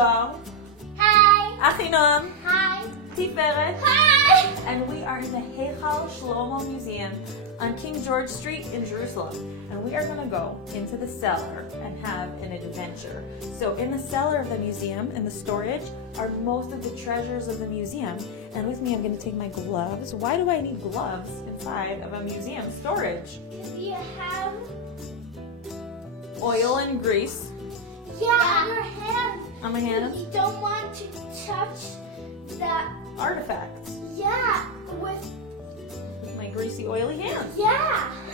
Shalom. Hi. Achinam. Hi. Tiferet. Hi. And we are in the Heichal Shlomo Museum on King George Street in Jerusalem. And we are going to go into the cellar and have an adventure. So in the cellar of the museum, in the storage, are most of the treasures of the museum. And with me, I'm going to take my gloves. Why do I need gloves inside of a museum storage? You have Oil and grease on your hands. on my hands. You don't want to touch the Artifacts with my greasy, oily hands.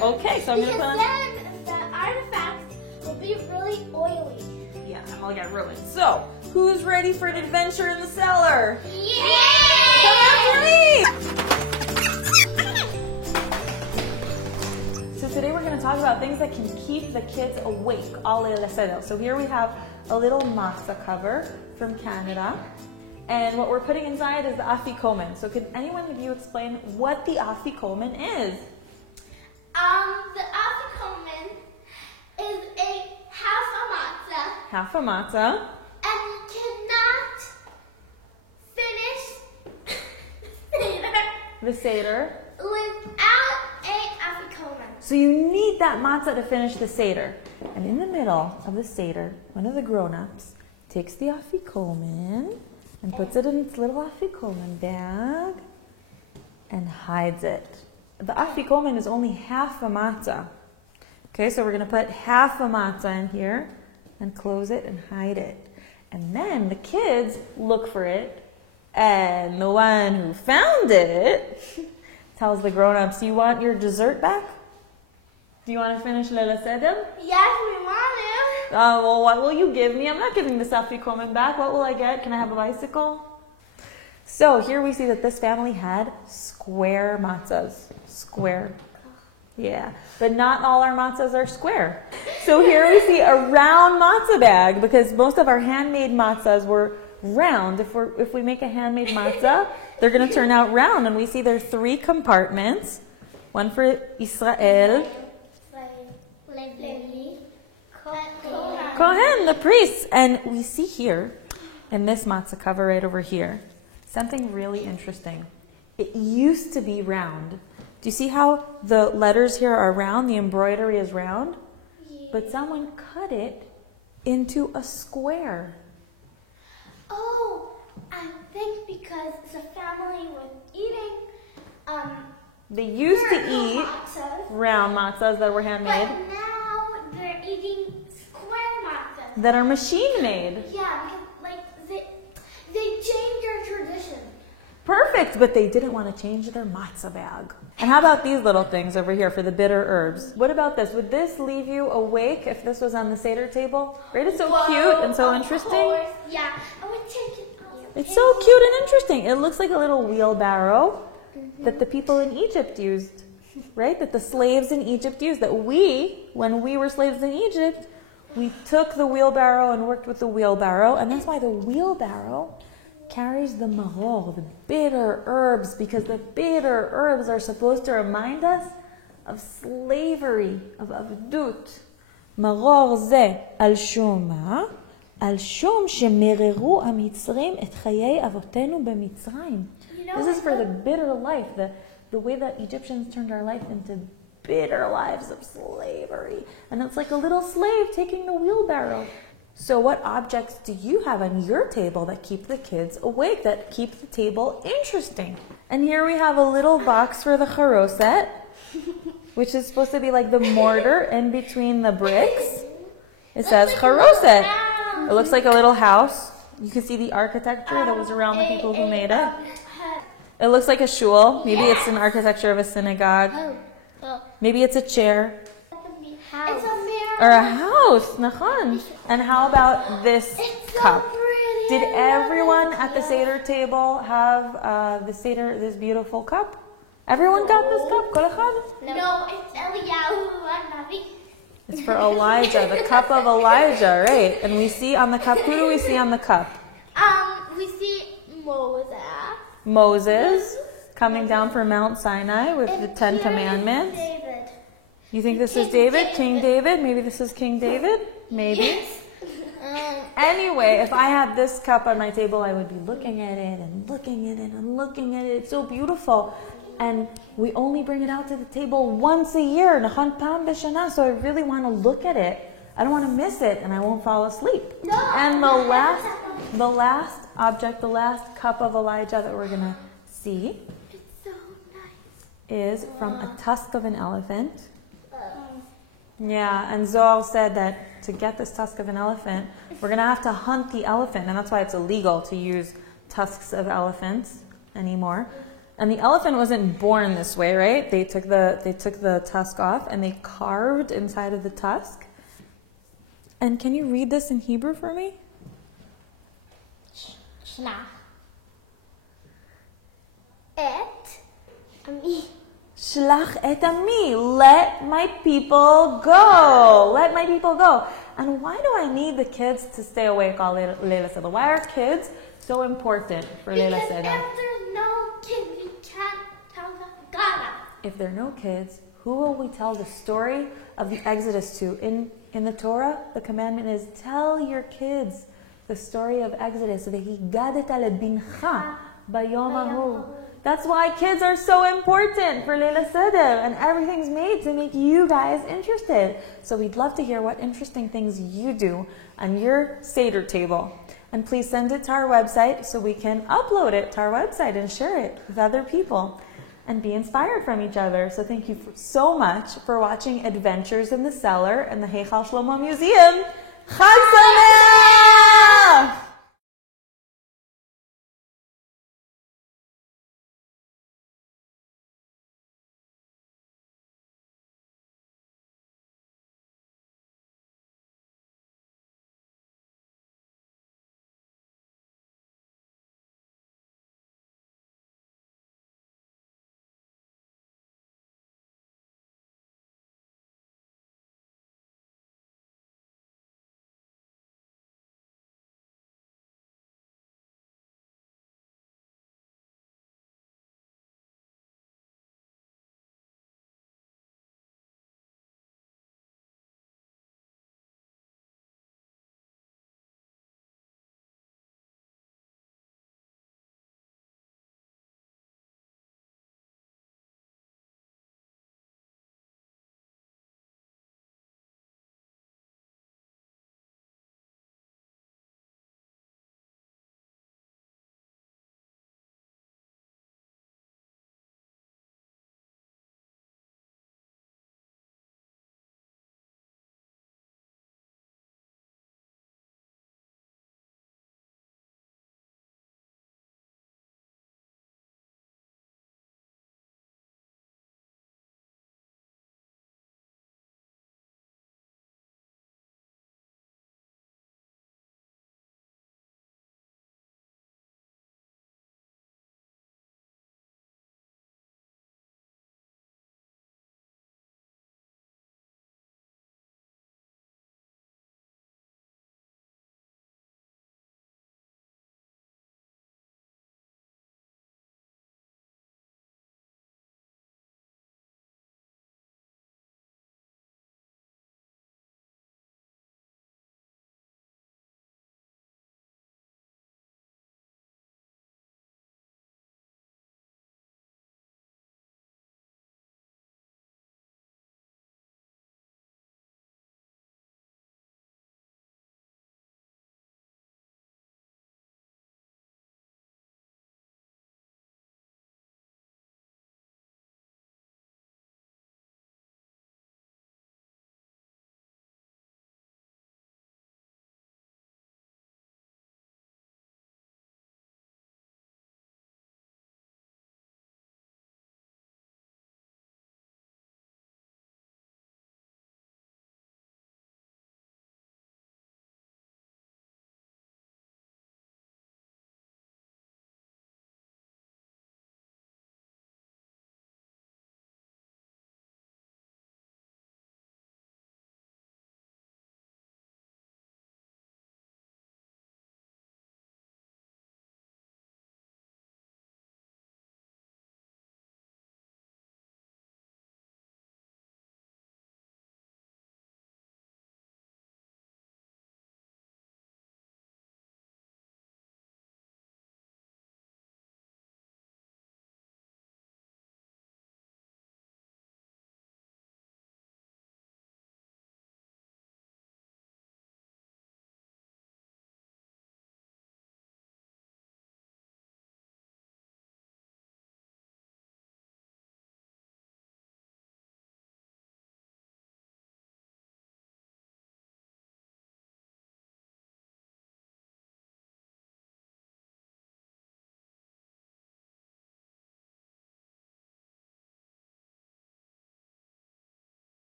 Okay, so I'm going to because put on... then the artifacts will be really oily. Yeah, I'm going to get ruined. So, who's ready for an adventure in the cellar? Come after me! So today we're going to talk about things that can keep the kids awake all Leil Seder. So here we have a little matzah cover from Canada. And what we're putting inside is the afikomen. So could anyone of you explain what the afikomen is? The afikomen is a half a matzah, Half a matzah. and you cannot finish The Seder. without a afikomen. So you need that matzah to finish the Seder. And in the middle of the Seder, one of the grown-ups takes the afikomen and puts it in its little afikomen bag and hides it. The afikomen is only half a matzah. Okay, so we're going to put half a matzah in here and close it and hide it. And then the kids look for it, and the one who found it tells the grown-ups, "You want your dessert back? Do you want to finish Leil Seder? Yes, we want Oh, well, what will you give me? I'm not giving this afikomen back. What will I get? Can I have a bicycle?" So here we see that this family had square matzahs. Square. Yeah. But not all our matzahs are square. So here we see a round matzah bag because most of our handmade matzahs were round. If we make a handmade matzah, they're going to turn out round. And we see there are 3 compartments. One for Israel, Kohen, the priest. And we see here, in this matzah cover right over here, something really interesting. It used to be round. Do you see how the letters here are round? The embroidery is round? But someone cut it into a square. Oh, I think because the family was eating They used to vertical eat matzahs, round matzahs that were but handmade now they're eating square matzahs. that are machine made. Yeah, because like they changed their tradition. Perfect, but they didn't want to change their matzah bag. And how about these little things over here for the bitter herbs? What about this? Would this leave you awake if this was on the Seder table? Right? It's so cute and so Of interesting. course, yeah, I would take it off the It's so table. cute and interesting. It looks like a little wheelbarrow that the people in Egypt used, right? That the slaves in Egypt used. That we, when we were slaves in Egypt, we took the wheelbarrow and worked with the wheelbarrow. And that's why the wheelbarrow carries the maror, the bitter herbs, because the bitter herbs are supposed to remind us of slavery, of avdut. maror ze al shum ma? על שום שמררו המצרים את חיי אבותינו במצרים. This is for the bitter life, the way that Egyptians turned our life into bitter lives of slavery. And it's like a little slave taking the wheelbarrow. So what objects do you have on your table that keep the kids awake, that keep the table interesting? And here we have a little box for the charoset, which is supposed to be like the mortar in between the bricks. It says charoset. It looks like a little house. You can see the architecture that was around the people who made it. It looks like a shul. Maybe it's an architecture of a synagogue. Maybe it's a chair. It's a mirror. Or a house. Nachon. And how about this It's so cup? pretty. Did I love everyone it. at the Seder table have the Seder, this beautiful cup? Everyone got this cup? Kol echad? No, it's Eliyahu Navi. It's for Elijah, the cup of Elijah, right? And we see on the cup, who do we see on the cup? We see Moses. Moses coming down from Mount Sinai with the And Ten here is Commandments. David. You think this is David? King David? Maybe this is King David? Maybe. Yes. Anyway, if I had this cup on my table, I would be looking at it and looking at it and looking at it. It's so beautiful. And we only bring it out to the table once a year, so I really want to look at it. I don't want to miss it, and I won't fall asleep. No. And the last object, the last cup of Elijah that we're going to see It's so nice. is from a tusk of an elephant. Yeah, and Zoal said that to get this tusk of an elephant, we're going to have to hunt the elephant, and that's why it's illegal to use tusks of elephants anymore. And the elephant wasn't born this way, right? They took the tusk off and they carved inside of the tusk. And can you read this in Hebrew for me? Shlach et ami. Shlach et ami. Let my people go. Let my people go. And why do I need the kids to stay awake all Leila Seder? Why are kids so important for Leila Because Seder? if there's no kids, we can't tell the Ghana. If there are no kids, who will we tell the story of the Exodus to? In the Torah, the commandment is tell your kids the story of Exodus. V'higadet lebincha bayom hahu. That's why kids are so important for Leila Seder, and everything's made to make you guys interested. So we'd love to hear what interesting things you do on your Seder table. And please send it to our website so we can upload it to our website and share it with other people and be inspired from each other. So thank you so much for watching Adventures in the Cellar and the Heichal Shlomo Museum. Chag Sameach!